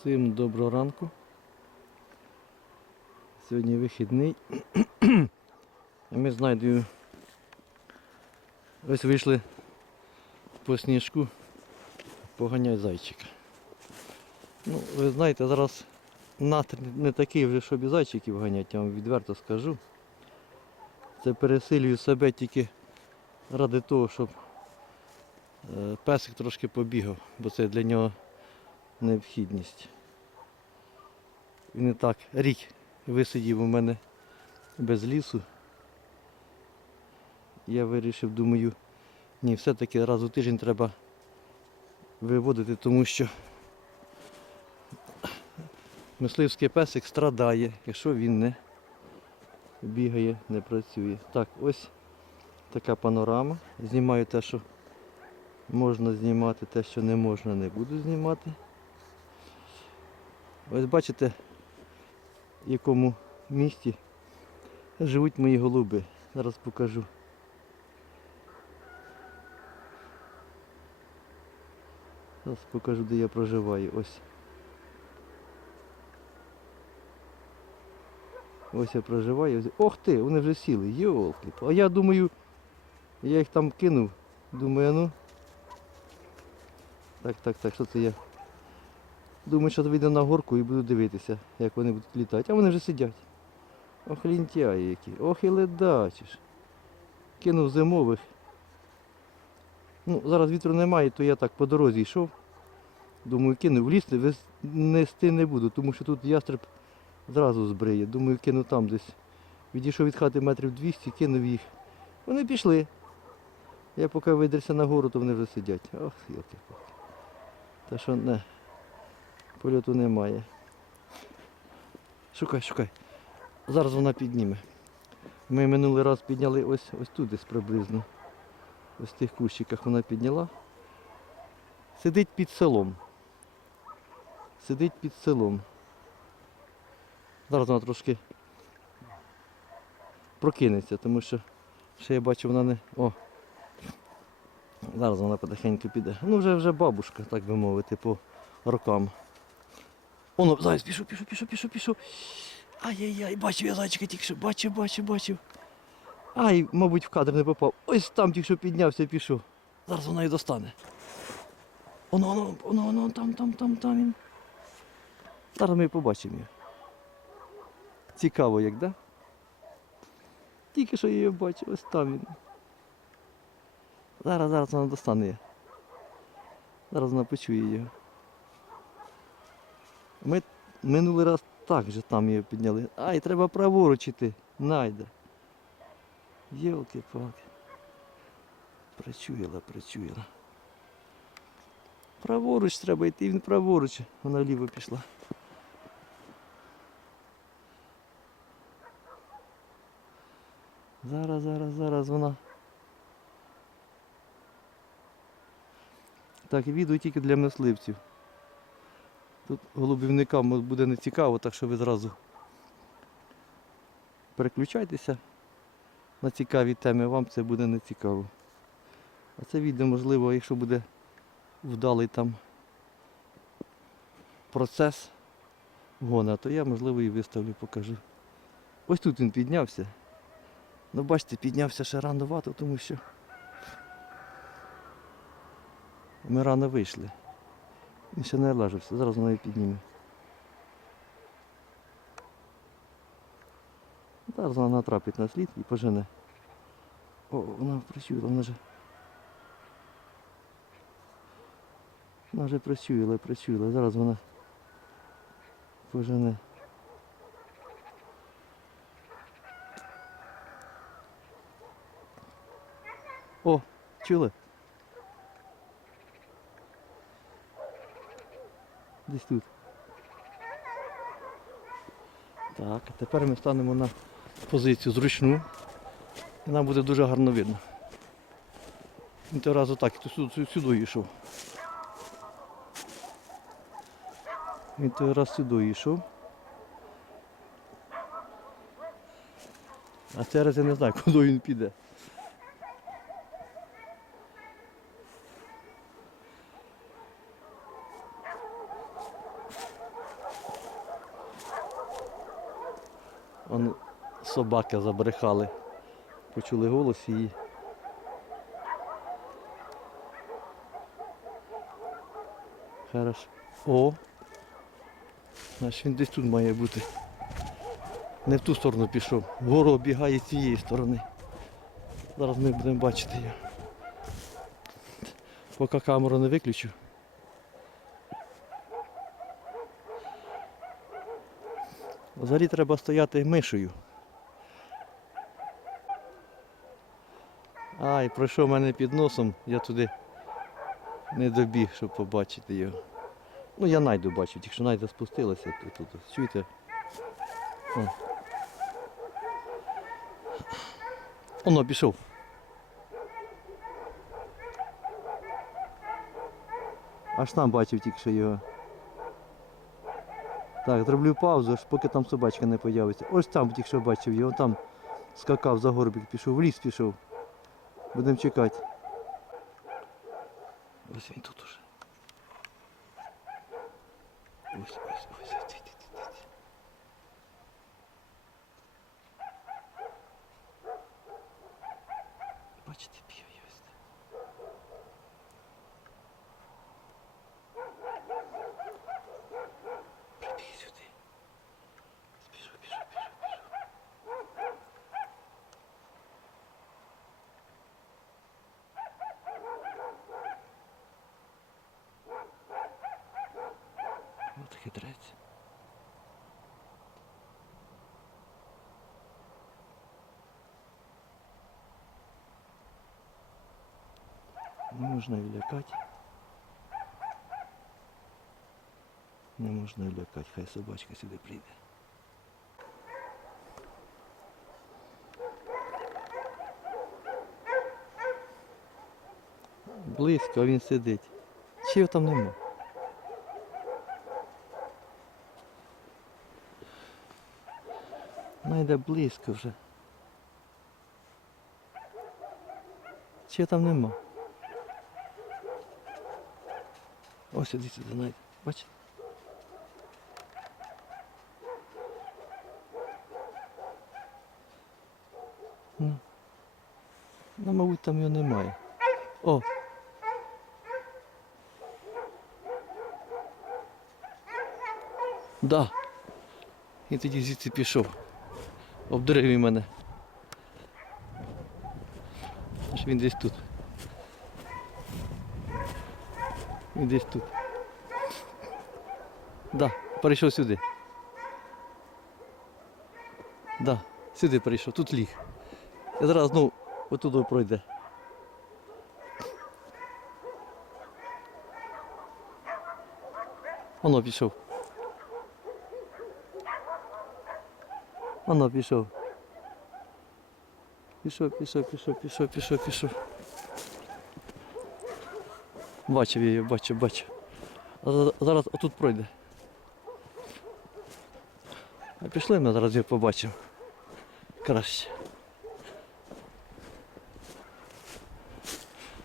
Всім доброго ранку. Сьогодні вихідний. І ми з Найдою ось вийшли по сніжку поганяти зайчика. Ну, ви знаєте, зараз настрій не такий вже, щоб і зайчиків ганяти, я вам відверто скажу. Це пересилюю себе тільки ради того, щоб е, песик трошки побігав, бо це для нього необхідність. Він і так рік висидів у мене без лісу. Я вирішив, думаю, ні, все-таки раз у тиждень треба виводити, тому що мисливський песик страдає, якщо він не бігає, не працює. Так, ось така панорама. Знімаю те, що можна знімати, те, що не можна, не буду знімати. Ось бачите, в якому місті живуть мої голуби. Зараз покажу. Зараз покажу, де я проживаю. Ось. Ось я проживаю. Ох ти, вони вже сіли, йолки. А я думаю, я їх там кинув. Думаю, ну. Так, так, так, що це я? Думаю, що вийду на горку і буду дивитися, як вони будуть літати. А вони вже сидять. Ох, лінтяї які. Ох і ледачиш. Кинув зимових. Ну, зараз вітру немає, то я так по дорозі йшов. Думаю, кинув в ліс нести не буду, тому що тут ястреб зразу збриє. Думаю, кину там десь. Відійшов від хати метрів 200, кинув їх. Вони пішли. Я поки видерся на гору, то вони вже сидять. Ох, палки Та що не, польоту немає. Шукай, шукай. Зараз вона підніме. Ми минулий раз підняли ось ось тут десь приблизно. Ось в тих кущиках вона підняла. Сидить під селом. Сидить під селом. Зараз вона трошки прокинеться, тому що ще я бачу вона не... О! Зараз вона потихеньку піде. Ну вже вже бабушка, так би мовити, по рокам. Оно, заяць, пішов, пішов, пішов, пішов, пішов. Ай-яй-яй, бачив я зайчика тільки що, бачив, бачив, бачив. Ай, мабуть, в кадр не попав. Ось там тільки що піднявся і пішов. Зараз вона і достане. Оно, оно, оно, оно, там, там, там, там він. Зараз ми побачимо його. Цікаво, як, да? Тільки що я її бачив, ось там він. Зараз, зараз вона достане. Зараз вона почує його. Ми минулий раз так же там її підняли. Ай, треба праворуч іти. Найде. Єлки-палки. Причуяла, причуяла. Праворуч треба йти, він праворуч. Вона вліво пішла. Зараз, зараз, зараз вона. Так, відео тільки для мисливців. Тут голубівникам буде не цікаво, так що ви зразу переключайтеся на цікаві теми, вам це буде не цікаво. А це відео, можливо, якщо буде вдалий там процес гона, то я, можливо, і виставлю, покажу. Ось тут він піднявся. Ну, бачите, піднявся ще рановато, тому що ми рано вийшли. Він ще не лежався, зараз вона її підніме. Зараз вона натрапить на слід і пожене. О, вона працює, вона вже. Вона вже працює, працює, зараз вона пожене. О, чули? Десь тут. Так, тепер ми станемо на позицію зручну. І нам буде дуже гарно видно. Він того разу так, то сюди, сюди йшов. Він той раз сюди йшов. А цей раз я не знаю, куди він піде. Он собаки забрехали. Почули голос і. Хорошо. О! Значить він десь тут має бути. Не в ту сторону пішов. Вгору оббігає з цієї сторони. Зараз ми будемо бачити його. Поки камеру не виключу. Взагалі треба стояти мишею. Ай, пройшов мене під носом, я туди не добіг, щоб побачити його. Ну я найду бачу, якщо найда спустилася тут. Чуєте? О. Оно пішов. Аж там бачив тільки що його. Так, зроблю паузу, аж поки там собачка не появиться. Ось там тільки що бачив його, там скакав за горбик, пішов, в ліс пішов. Будемо чекати. Ось він тут уже. Ось, ось, ось, ось. Бачите, бігає ось. Прибіг сюди. Пішов, пішов, пішов, пішов. От хитрець. Не можна лякати. Не можна лякати, хай собачка сюди прийде. Близько, він сидить. Чи його там нема? Найде близько вже. Чи там нема? Ось іди сюди, найде. Бачите? Ну. Ну, мабуть, там його немає. О! Да. І тоді звідси пішов. Обдурив мене. Аж він десь тут. Він десь тут. Да, перейшов сюди. Да, сюди перейшов, тут ліг. І зараз знову отуди пройде. Воно пішов. Воно пішов. Пішов, пішов, пішов, пішов, пішов, пішов. Бачив її, бачив, бачив. Зараз отут пройде. А пішли ми зараз його побачимо. Краще.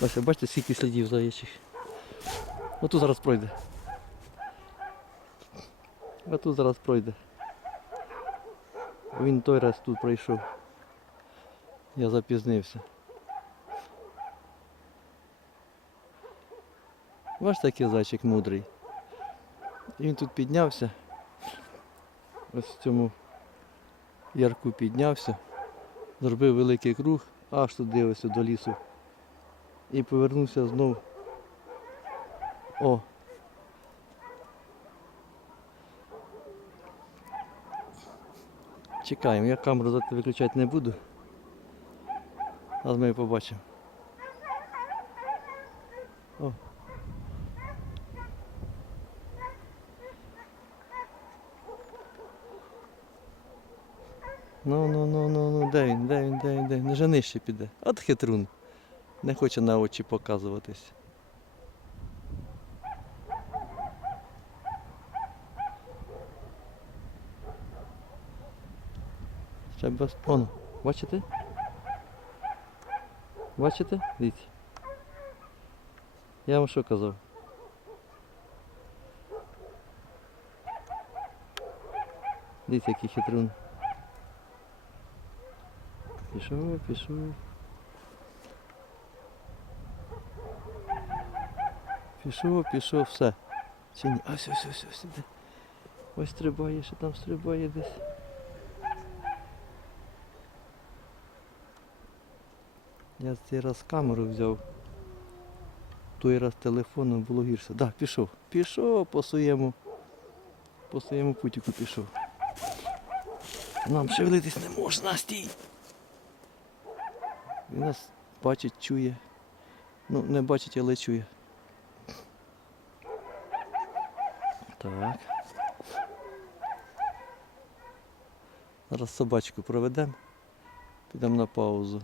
Ось, бачите, скільки слідів заячих. Отут зараз пройде. А тут зараз пройде. Він той раз тут пройшов. Я запізнився. Ваш такий зайчик мудрий. І він тут піднявся. Ось в цьому ярку піднявся, зробив великий круг, аж туди ось до лісу. І повернувся знов. О, Чекаємо, я камеру завтра виключати не буду. Зараз ми її побачимо. О. Ну, ну, ну, ну, ну, де він, де він, де він, де він? Вже нижче піде. От хитрун. Не хоче на очі показуватись. Ще без... Оно, бачите? Бачите? Дивіться. Я вам що казав? Дивіться, який хитрун. Пішов, пішов. Пішов, пішов, все. Чи ні? Ось, ось, ось, ось. Ось стрибає, ще там стрибає десь. Я цей раз камеру взяв. Той раз телефоном було гірше. Так, пішов. Пішов по своєму. По своєму путіку пішов. Нам шевелитись не можна, стій. Він нас бачить, чує. Ну, не бачить, але чує. Так. Зараз собачку проведемо. Підемо на паузу.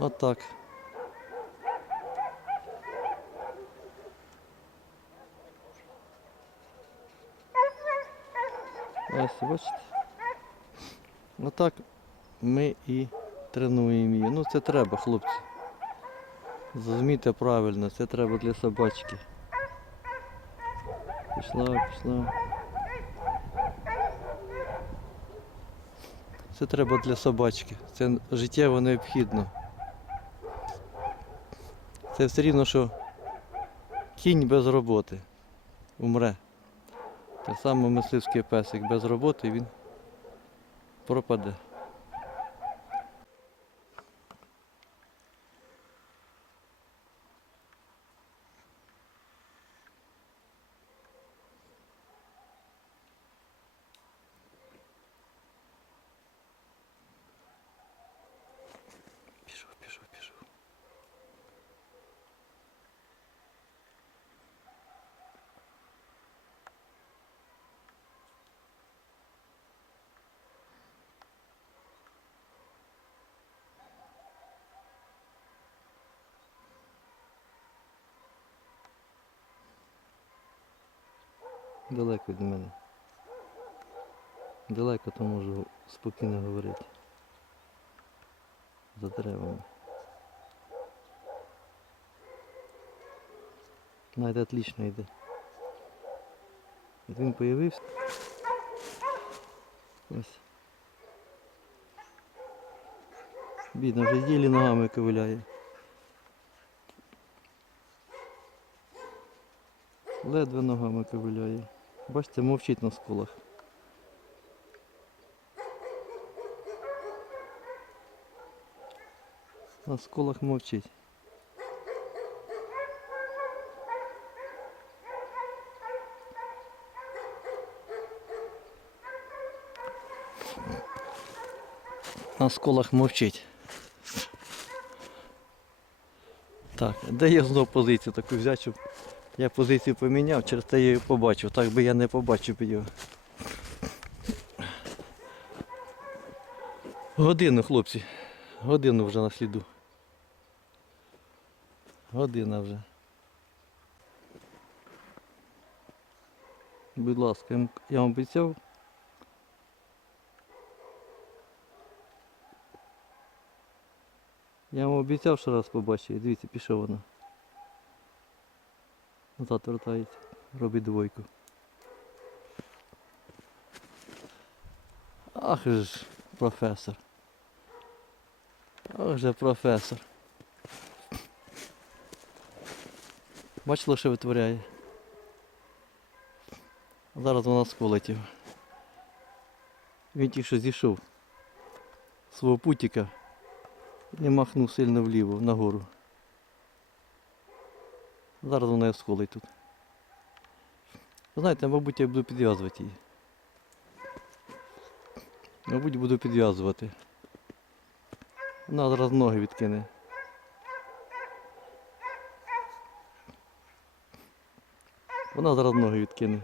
Отак. Ось, бачите? Отак ми і тренуємо її. Ну це треба, хлопці. Зрозумійте правильно, це треба для собачки. Пішла, пішла. Це треба для собачки. Це життєво необхідно. Це все рівно, що кінь без роботи умре. Так само мисливський песик без роботи він пропаде. Далеко від мене. Далеко, то можу спокійно говорити. За деревами. Найде отлично йде. От він появився. Ось. Бідно, вже ділі ногами ковиляє. Ледве ногами ковиляє. Бачите, мовчить на скулах. На скулах мовчить. На сколах мовчить. Так, де я знов позицію таку взяти, щоб я позицію поміняв, через те я її побачив, так би я не побачив його. Годину, хлопці. Годину вже на сліду. Година вже. Будь ласка, я вам- обіцяв. Я вам обіцяв, що раз побачив. Дивіться, пішов вона. Назад вертається. Робить двойку. Ах ж, професор. Ах же професор. Бачили, що витворяє. Зараз вона його. Він тільки що зійшов свого путіка і махнув сильно вліво, нагору. Зараз вона його сколить тут. Знаєте, мабуть, я буду підв'язувати її. Мабуть, буду підв'язувати. Вона зараз ноги відкине. Вона зараз ноги відкине.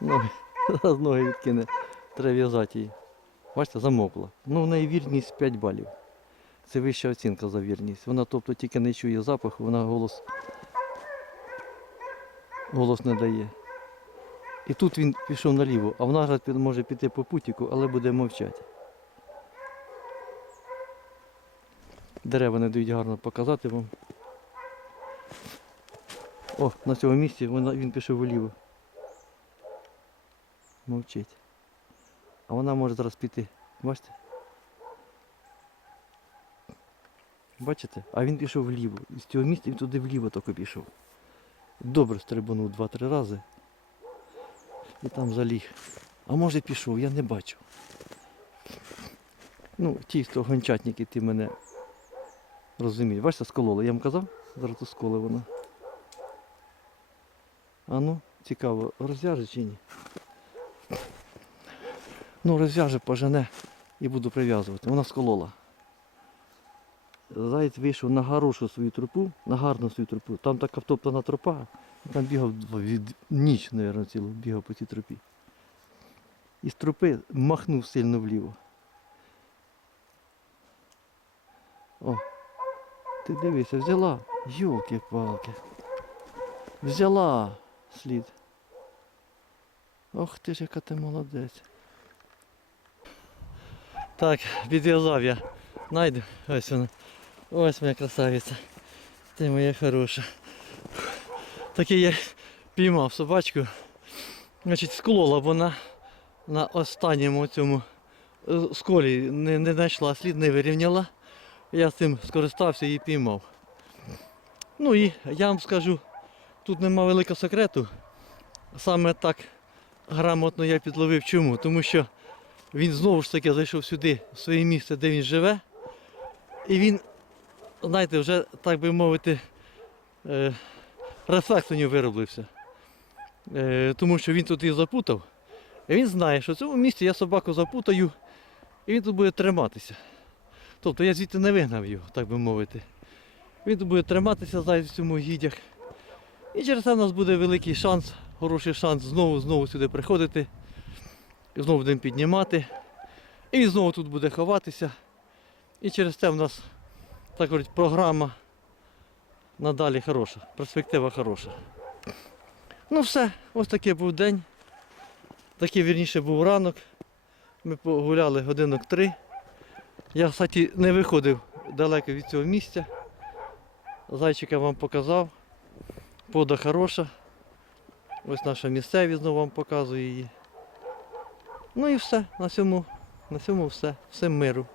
Ноги, зараз ноги відкине. Треба в'язати її. Бачите, замокла. Ну, в неї вірність 5 балів. Це вища оцінка за вірність. Вона тобто тільки не чує запаху, вона голос, голос не дає. І тут він пішов наліво, а вона може піти по путіку, але буде мовчати. Дерева не дають гарно показати вам. О, на цьому місці вона, він пішов вліво. Мовчить. А вона може зараз піти. Бачите? Бачите? А він пішов вліво. І з цього місця він туди вліво тільки пішов. Добре стрибанув два-три рази. І там заліг. А може пішов, я не бачу. Ну, ті, хто гончатники, ти мене розумієш. Бачите, скололи, я вам казав? Зараз сколи вона. А ну, цікаво, розв'яже чи ні? Ну, розв'яже, пожене і буду прив'язувати. Вона сколола. Заєць вийшов на хорошу свою трупу, на гарну свою трупу. Там така втоптана тропа, там бігав від ніч, мабуть, цілу бігав по цій тропі. І з тропи махнув сильно вліво. О, ти дивися, взяла. Йолки-палки. Взяла слід. Ох ти ж, яка ти молодець. Так, відв'язав я. Найду. Ось вона. Ось моя красавиця. Ти моя хороша. Такий я піймав собачку. Значить, сколола вона на останньому цьому е, сколі не, не знайшла слід, не вирівняла. Я з цим скористався і піймав. Ну і я вам скажу, тут нема великого секрету. Саме так грамотно я підловив. Чому? Тому що він знову ж таки зайшов сюди, в своє місце, де він живе. І він, знаєте, вже, так би мовити, е, рефлекс у нього виробився. Е, тому що він тут її запутав. І він знає, що в цьому місці я собаку запутаю, і він тут буде триматися. Тобто я звідти не вигнав його, так би мовити. Він тут буде триматися зайць в цьому гідях. І через це в нас буде великий шанс, хороший шанс знову знову сюди приходити. І знову будемо піднімати. І він знову тут буде ховатися. І через це в нас, так говорить, програма надалі хороша, перспектива хороша. Ну все, ось такий був день. Такий вірніше був ранок. Ми погуляли годинок три. Я, кстати, не виходив далеко від цього місця. Зайчика вам показав. Пода хороша. Ось наша місцевість знову вам показую її. Ну і все. На цьому, на цьому все. Всім миру.